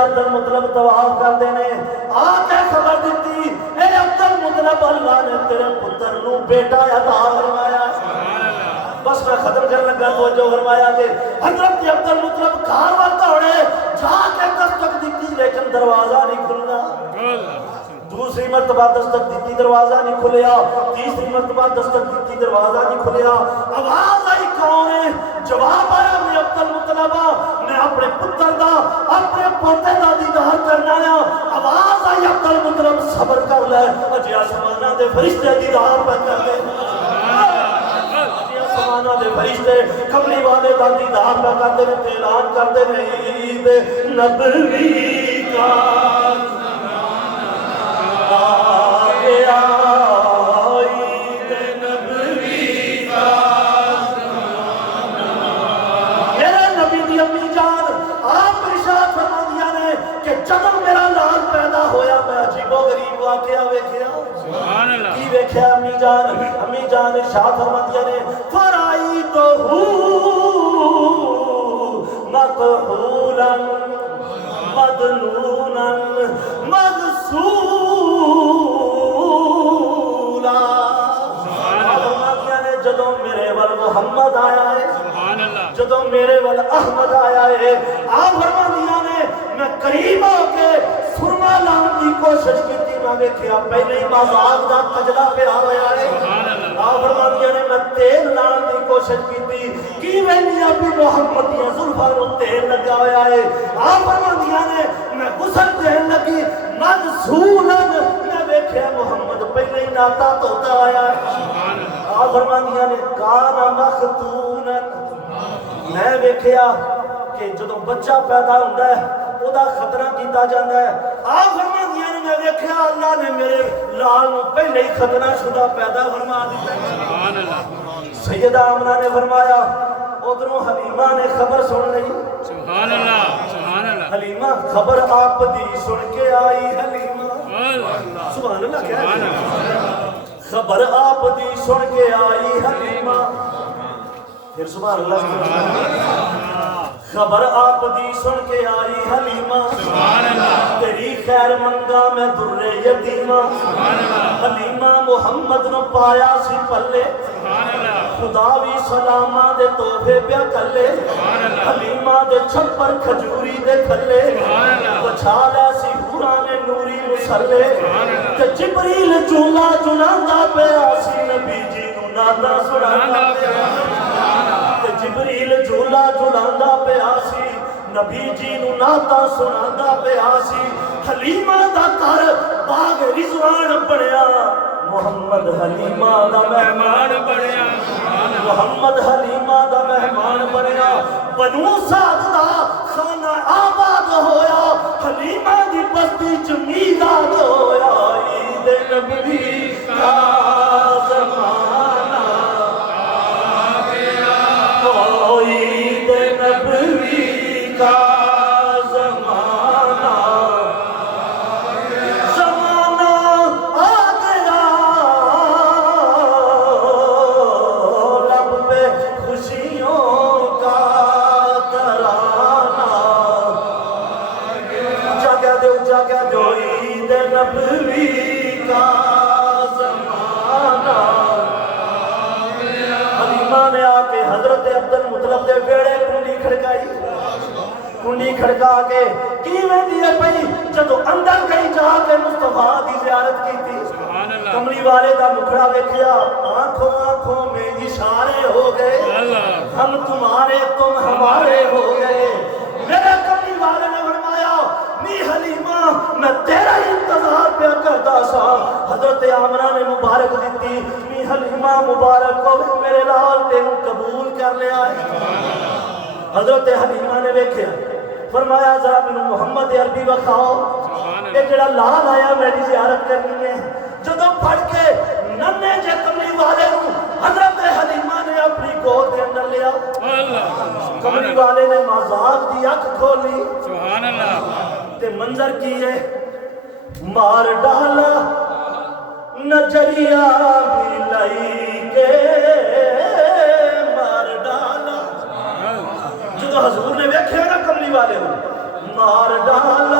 عبد المطلب طواف کرتے ہیں آ کے خبر دیتی اے عبد المطلب اللہ نے تیرے پتر نو بیٹا عطا فرمایا بس میں ختم کرنے لگا توجہ فرمایا کہ حضرت عبد المطلب گھر وال دوڑے جا کے دستک دیتی لیکن دروازہ نہیں کھلنا دوسری مرتبہ دستک دیتی دروازہ نہیں کھلیا تیسری مرتبہ دستک دیتی دروازہ نہیں کھلیا آواز آئی کون ہے جواب آیا میں عبد المطلب میں اپنے پتر دا اپنے پوتے دا دیدار کرنا ہے آواز آئی عبد المطلب صبر کر لے اجے آسمانہ دے فرشتے دیدار پہ کر لے آسمانہ دے فرشتے کملی والے دا دیدار پہ کرتے ہیں اعلان کرتے ہیں عید نبوی کا آگیا عید نبوی کا میرے نبی دی امی جان آپ ارشاد فرما دیا نے کہ جب میرا لال پیدا ہویا میں عجیب و غریب واقعہ ویکھیا کی ویکھیا امی جان ارشاد فرما دیا نے فرائیتہ مقہولا مدنونا مغسولا جدوں میرے ول محمد آیا ہے جدوں میرے ول احمد آیا ہے آپ فرمانیاں نے میں قریب ہو کے سرما لان کی کوشش کی تھی میں دیکھیا پہلے ہی مذاق دا کجلا پہ آیا ہے آپ فرمانیاں نے میں تیل لان کی کوشش کی تھی کی ویلی اپنی محمد یا زلفان و تیل لگا ہویا ہے آپ فرمانیاں نے میں غسل دین لگی مغسولن میں دیکھیا محمد پہلے ہی ناتا توتا آیا ہے آپ فرمانیاں نے کانا مختونن میں دیکھیا کہ جدوں بچہ پیدا ہوتا ہے او دا خطرہ کیتا جاندہ ہے آپ فرمانیاں نے میں دیکھیا اللہ نے میرے لال میں پہلے ہی خطرہ شدہ پیدا فرما دیتا ہے سیدہ آمنہ نے فرمایا ادھروں حلیمہ نے خبر سن لی سبحان اللہ سبحان اللہ حلیمہ خبر آپ دی سن کے آئی حلیمہ سبحان اللہ کیا ہے خبر آپ دی سن کے آئی حلیمہ پھر سبحان اللہ خبر آپ دی سن کے آئی حلیمہ تیری خیر منگا میں در یتیمہ حلیمہ محمد نو پایا سی پلے خداوی سلامہ دے توفے پیا کلے حلیمہ دے چھپر کھجوری دے کھلے بچھالا سی حورانے نوری مسلے کہ جبریل جولا جناندہ پہ آسی نبی جی نو نادا سناندہ پہ کہ جبریل جولا جناندہ پہ آسی نبی جی نو نادا سناندہ پہ آسی حلیمہ دا کر باغ رضوان بڑیا محمد حلیمہ دا مہمان بڑیا محمد حلیمہ دا مہمان بڑیا بنو سعد دا خانہ آباد ہویا حلیمہ دی بستی چ میلاد ہویا عید نبوی کا زمانہ عید نبوی کا کنڈی کھڑکا کے کیویں دیئے پئی جدو اندر گئی جا کے مصطفیٰ دی زیارت کی تھی کملی والے دا مکھڑا دیکھیا آنکھوں آنکھوں میں اشارے ہو گئے ہم تمہارے تم ہمارے ہو گئے میرے کملی والے نے فرمایا نی حلیمہ میں تیرا انتظار پہ کرتا سا حضرت آمنہ نے مبارک دیتی نی حلیمہ مبارک کو میرے لال تینوں قبول کر لیا ہے حضرت حلیمہ نے دیکھیا فرمایا ذرا میں محمد عربی بکھاؤ ایک جڑا لال آیا میری زیارت کرنی ہے جدو پڑھ کے ننے جے کملی والے نو حضرت حلیمہ نے اپنی گود کے اندر لیا کملی والے نے مذاق دی اکھ کھولی سبحان اللہ تے منظر کی ہے مار ڈالا نجریہ بھی لائی کے مار ڈالا جو حضور نے ویکھے نا کملی والے ہوں مار ڈالا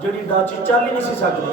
ਜਿਹੜੀ ਡਾਚੀ ਚੱਲ ਹੀ ਨਹੀਂ ਸੀ ਸਕਦੀ,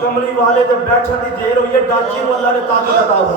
ਕਮਲੀ ਵਾਲੇ ਦੇ ਬੈਠਣ ਦੀ ਦੇਰ ਹੋਈ ਹੈ, ਡਾਚੀ ਨੂੰ ਅੱਲਾਹ ਨੇ ਤਾਕਤ عطا ਹੋਈ।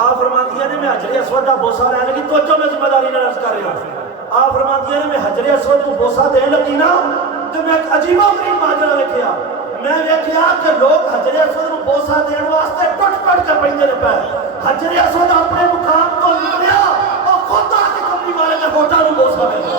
ਆ ਫਰਮਾਂਦੀਆਂ ਨੇ ਮੈਂ ਹਜਰੇ ਅਸਵਦ ਦਾ ਬੋਸਾ ਲੈਣ ਲੱਗੀ, ਤੋਜੋ ਮੈਂ ਜ਼ਿੰਮੇਵਾਰੀ ਨਾਲ ਅਰਜ਼ ਕਰ ਰਿਹਾ। ਆ ਫਰਮਾਂਦੀਆਂ ਨੇ ਮੈਂ ਹਜਰੇ ਅਸਵਦ ਨੂੰ ਬੋਸਾ ਦੇਣ ਲੱਗੀ ਨਾ ਤੇ ਮੈਂ ਇੱਕ ਅਜੀਬੋ ਗਰੀਬ ਮਾਜਰਾ ਵੇਖਿਆ। ਮੈਂ ਵੇਖਿਆ ਕਿ ਲੋਕ ਹਜਰੇ ਅਸਵਦ ਨੂੰ ਬੋਸਾ ਦੇਣ ਵਾਸਤੇ ਟੁੱਟ ਟੁੱਟ ਕੇ ਪੈਂਦੇ ਨੇ ਪਏ। ਹਜਰੇ ਅਸਵਦ ਆਪਣੇ ਮੁਕਾਮ ਤੋਂ ਨਿਕਲਿਆ, ਉਹ ਖੁਦ ਆ ਕੇ ਕਮਲੀ ਵਾਲੇ ਦੇ ਹੋਠਾਂ ਨੂੰ ਬੋਸਾ ਦੇ ਦਿੱਤਾ।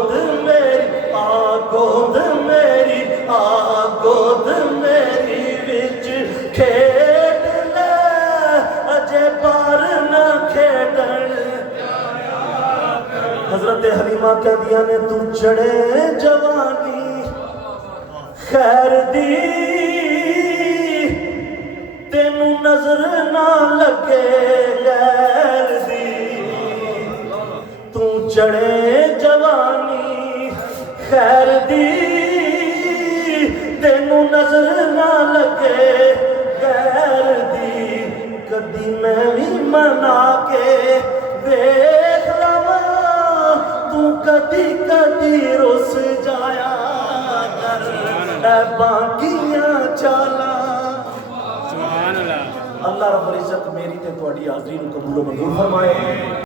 گود میری آ گود میری آ گود میری وچ کھیڈ لے اجے بار نہ کھیڈن حضرت حلیمہ کہہ دیا نے تو چڑھے جوانی خیر دی تینوں نظر نہ لگے غیر دی تو چڑھے جوانی خیر دی تینوں نظر نہ لگے غیر دی کدی میں بھی منا کے دیکھ لواں تو کدی کدی رس جایا کر اے باقیاں چالا سبحان اللہ اللہ رب العزت میری تے تہاڈی حاضری نوں قبول و منظور فرمائے